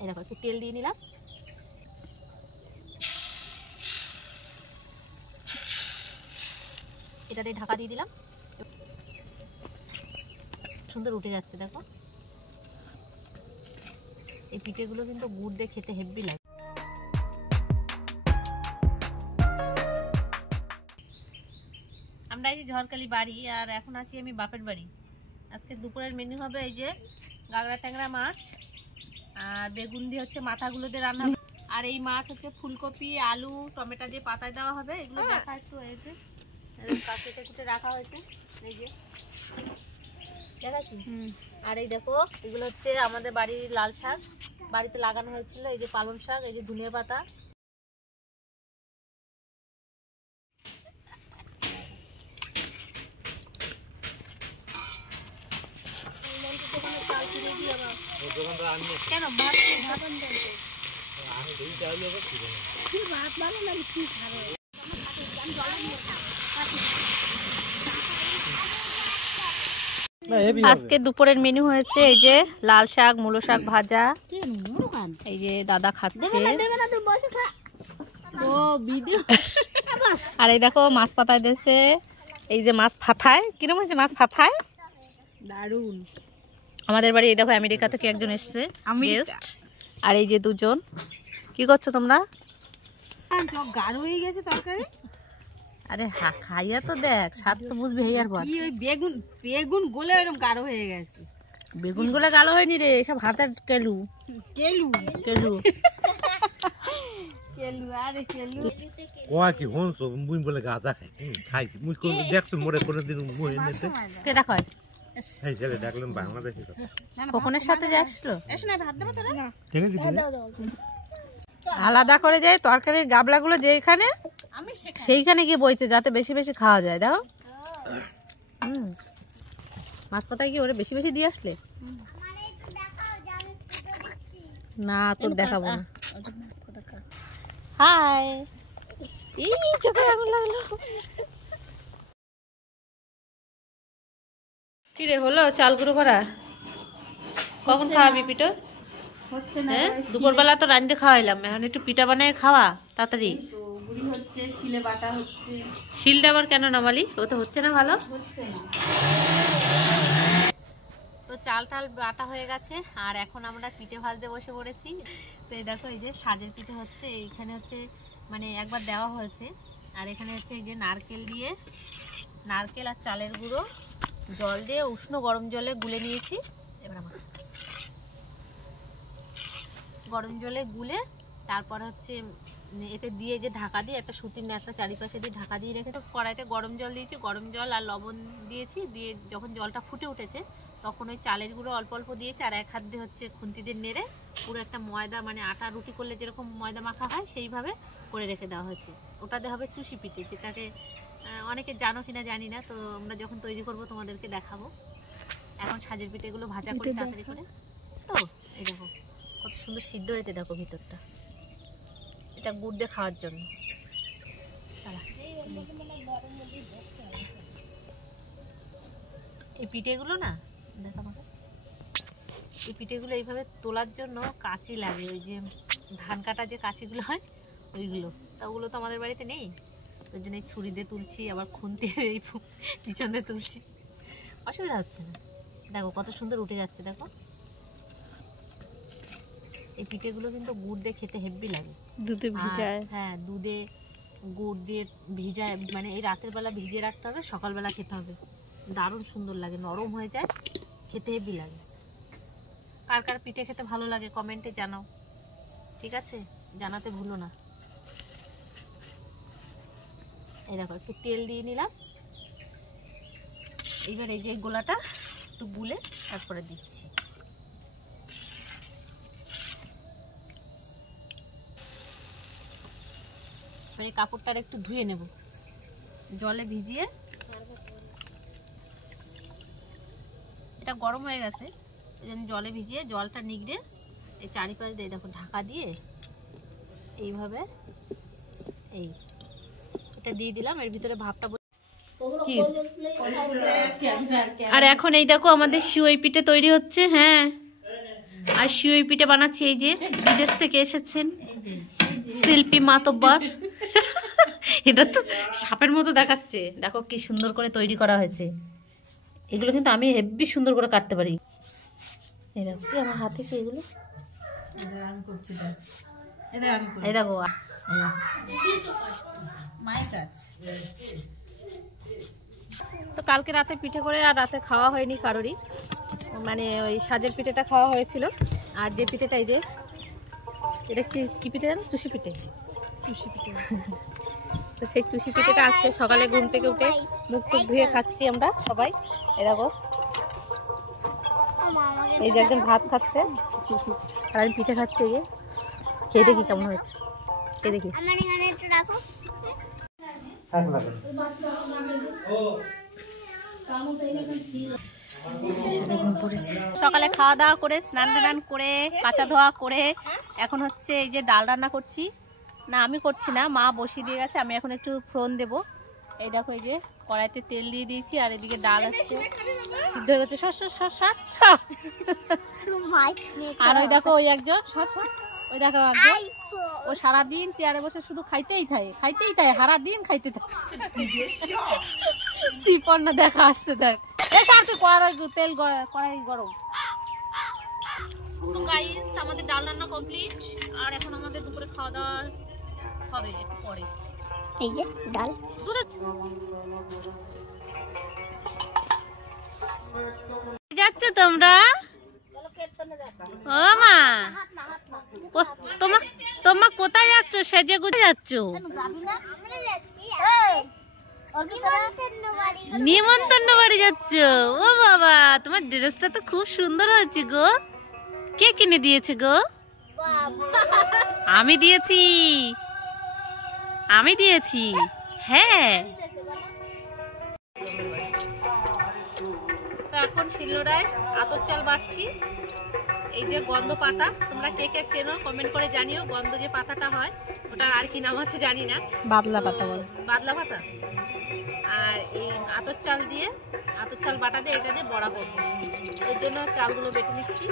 এই দেখো একটু তেল দিয়ে নিলাম। এটা দিয়ে ঢাকা দিয়ে দিলাম। সুন্দর উঠে যাচ্ছে দেখো। এই পিঠেগুলো কিন্তু গুড় দিয়ে খেতে হেভি লাগে। আমরা এই যে ঝড়খালি বাড়ি, আর এখন আছি আমি বাপের বাড়ি। আজকে দুপুরের মেনু হবে এই যে গাগরা ট্যাংরা মাছ, আর বেগুন দিয়ে হচ্ছে মাথাগুলো দিয়ে রান্না হবে। আর এই মাছ হচ্ছে ফুলকপি আলু টমেটো দিয়ে পাতায় দেওয়া হবে। এগুলো দেখা একটু কেটে কুটে রাখা হয়েছে এই যে দেখাচ্ছি। আর এই দেখো এগুলো হচ্ছে আমাদের বাড়ির লাল শাক, বাড়িতে লাগানো হয়েছিল। এই যে পালং শাক, এই যে ধনিয়া পাতা। কেন ভাত আজকে দুপুরের মেনু হয়েছে এই যে লাল শাক মূলো শাক ভাজা। এই যে দাদা খাচ্ছে। আর এই দেখো মাছ পাতায় দিয়েছে। এই যে মাছ ফাথায়, কিরকম হয়েছে মাছ ফাথায়, দারুন। আমাদের বাড়ি এই দেখো আমেরিকা থেকে একজন এসছে গেস্ট। আর এই যে দুজন। কি করছো তোমরা? গাঢ় হয়ে গেছে তরকারি। আরে খাইয়া তো দেখ, স্বাদ তো বুঝবি। হেয়ার পর কি ওই বেগুন বেগুন গলে এরকম গাঢ় হয়ে গেছে। বেগুন গলে গাঢ় হয়নি রে, সব হাতের কেলু কেলু কেলু কেলু। আরে কেলু কোয়া কি হনছো মুই বলে গাজা খাইছি মুই কোন দেখছো মোরে কোন দিন মুই নেতে কেডা কয়? এই ছেলে দেখলাম বাংলাদেশে তো কখনের সাথে যে আসলো। এসো না ভাত দেব তোরা। ঠিক আছে আলাদা করে যায় তরকারির গাবলাগুলো যেখানে সেইখানে গিয়ে বইতে, যাতে বেশি বেশি খাওয়া যায়। দেখো মাছ পাতায় কি ওরে বেশি বেশি দিয়ে আসলে না, তোর দেখাবো না। হাই, এই চোখে আগুন লাগলো। কি রে হলো চাল গুঁড়ো করা? কখন খাওয়াবি পিঠো? হচ্ছে না, দুপুরবেলা তো রাঁধতে খাওয়াইলাম, এখন একটু পিঠা বানায় খাওয়া তাড়াতাড়ি। হচ্ছে শিলে বাটা হচ্ছে। শিলটা আবার কেন নামালি? ও তো হচ্ছে না ভালো। তো চাল টাল বাটা হয়ে গেছে, আর এখন আমরা পিঠে ভাজতে বসে পড়েছি। তো এই দেখো এই যে সাজের পিঠে হচ্ছে। এইখানে হচ্ছে মানে একবার দেওয়া হয়েছে, আর এখানে হচ্ছে এই যে নারকেল দিয়ে, নারকেল আর চালের গুঁড়ো জল দিয়ে উষ্ণ গরম জলে গুলে নিয়েছি। এবার আমার গরম জলে গুলে তারপর হচ্ছে এতে দিয়ে যে ঢাকা দিয়ে একটা সুতির ন্যাকড়া চারিপাশে দিয়ে ঢাকা দিয়ে রেখে, তো কড়াইতে গরম জল দিয়েছি, গরম জল আর লবণ দিয়েছি। দিয়ে যখন জলটা ফুটে উঠেছে তখন ওই চালের গুঁড়ো অল্প অল্প দিয়েছি, আর এক হাত দিয়ে হচ্ছে খুন্তি দিয়ে নেড়ে পুরো একটা ময়দা, মানে আটা রুটি করলে যেরকম ময়দা মাখা হয় সেইভাবে করে রেখে দেওয়া হয়েছে। ওটাতে হবে চুষি পিঠে, যেটাকে অনেকে জানো কিনা জানি না। তো আমরা যখন তৈরি করব তোমাদেরকে দেখাবো। এখন সাজের পিঠেগুলো ভাজা করে তাড়াতাড়ি করে। তো এই দেখো কত সুন্দর সিদ্ধ হয়েছে, দেখো ভিতরটা। এটা গুড় দিয়ে খাওয়ার জন্য। এই পিঠেগুলো না দেখো আমাকে, এই পিঠেগুলো এইভাবে তোলার জন্য কাঁচি লাগে, ওই যে ধান কাটা যে কাঁচিগুলো হয় ওইগুলো। তা ওগুলো তো আমাদের বাড়িতে নেই, ওই জন্য এই ছুরি দিয়ে তুলছি, আবার খুন্তি এই পিছন দিয়ে তুলছি, অসুবিধা হচ্ছে না। দেখো কত সুন্দর উঠে যাচ্ছে দেখো। এই পিঠেগুলো কিন্তু গুড় দিয়ে খেতে হেভি লাগে। দুধে ভিজায়, হ্যাঁ দুধে গুড় দিয়ে ভিজায়, মানে এই রাতের বেলা ভিজিয়ে রাখতে হবে, সকালবেলা খেতে হবে। দারুণ সুন্দর লাগে, নরম হয়ে যায়, খেতে হেভি লাগে। কার কার পিঠে খেতে ভালো লাগে কমেন্টে জানাও, ঠিক আছে? জানাতে ভুলো না। এই দেখো একটু তেল দিয়ে নিলাম। এইবার এই যে গোলাটা একটু গুলে তারপরে দিচ্ছি। এই কাপড়টার একটু ধুয়ে নেব জলে ভিজিয়ে। এটা গরম হয়ে গেছে, এই জন্য জলে ভিজিয়ে জলটা নিগড়ে এই চারিপাশ দিয়ে দেখো ঢাকা দিয়ে এইভাবে এই এটা দিয়ে দিলাম। এর ভিতরে ভাপটা কি, আর এখন এই দেখো আমাদের সিউই পিঠে তৈরি হচ্ছে। হ্যাঁ আর শিউই পিঠে বানাচ্ছি, এই যে বিদেশ থেকে এসেছেন শিল্পী মাতব্বর। এটা তো সাপের মতো দেখাচ্ছে, দেখো কি সুন্দর করে তৈরি করা হয়েছে। এগুলো কিন্তু আমি হেভি সুন্দর করে কাটতে পারি। এই দেখো কি আমার হাতে কি এগুলো, এই দেখো তো কালকে রাতে পিঠে করে আর রাতে খাওয়া হয়নি কারোরই, মানে ওই সাজের পিঠেটা খাওয়া হয়েছিল। আর যে পিঠেটা, এই যে এটা কি পিঠে জানো? টুসি পিঠে। তো সেই টুসি পিঠেটা আজকে সকালে ঘুম থেকে উঠে মুখ টুক ধুয়ে খাচ্ছি আমরা সবাই। এরকম এই যে একজন ভাত খাচ্ছে আর আমি পিঠে খাচ্ছি। এই যে খেয়ে দেখি কেমন হয়েছে, খেয়ে দেখি। সকালে খাওয়া দাওয়া করে স্নান টান করে কাঁচা ধোয়া করে এখন হচ্ছে এই যে ডাল রান্না করছি। না আমি করছি না, মা বসিয়ে দিয়ে গেছে, আমি এখন একটু ফোড়ন দেবো। এই দেখো এই যে কড়াইতে তেল দিয়ে দিয়েছি আর এদিকে ডাল হচ্ছে সিদ্ধ হয়ে গেছে। আর ওই দেখো ওই একজন ওই দেখো একজন, ও সারাদিন চেয়ারে বসে শুধু খাইতেই থাকে সারাদিন খাইতে থাকে। সিপর্ণা দেখা আসছে, দেখ তেল কড়াই গরম। তো গাইস আমাদের ডাল রান্না কমপ্লিট আর এখন আমাদের দুপুরে খাওয়া দাওয়া হবে একটু পরে। এই যে ডাল যাচ্ছে তোমরা, ও মা তোমার কোথায় যাচ্ছ? সেজে গুজে যাচ্ছ? নিমন্ত্রণ বাড়ি যাচ্ছ? ও বাবা, তোমার ড্রেসটা তো খুব সুন্দর হয়েছে গো। কে কিনে দিয়েছে গো? আমি দিয়েছি। হ্যাঁ, তো এখন শিলনোড়ায় আতর চাল বাটছি। এই যে গন্ধ পাতা, তোমরা কে কে চেনো কমেন্ট করে জানিও। গন্ধ যে পাতাটা হয় ওটার আর কি নাম আছে জানি না, বাদলা পাতা বলে, বাদলা পাতা। আর এই আতর চাল বাটা দিয়ে এটা দিয়ে বড়া করবো, ওই জন্য চালগুলো বেটে নিচ্ছি।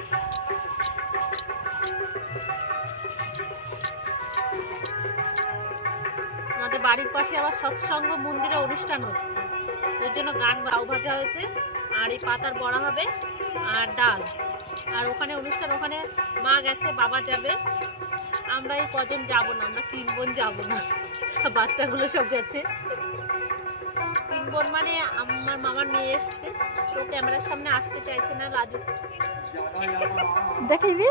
আমাদের বাড়ির পাশে আবার সৎসঙ্গ মন্দিরে অনুষ্ঠান হচ্ছে, ওই জন্য গান বাউ ভাজা হয়েছে আর এই পাতার বড়া হবে আর ডাল। আর ওখানে অনুষ্ঠান, ওখানে মা গেছে, বাবা যাবে, আমরা এই কজন যাব না, আমরা 3 বোন যাব না, বাচ্চাগুলো সব গেছে। 3 বোন মানে আমার মামার মেয়ে এসছে, তো ক্যামেরার সামনে আসতে চাইছে না, লাজুক। দেখাইবি?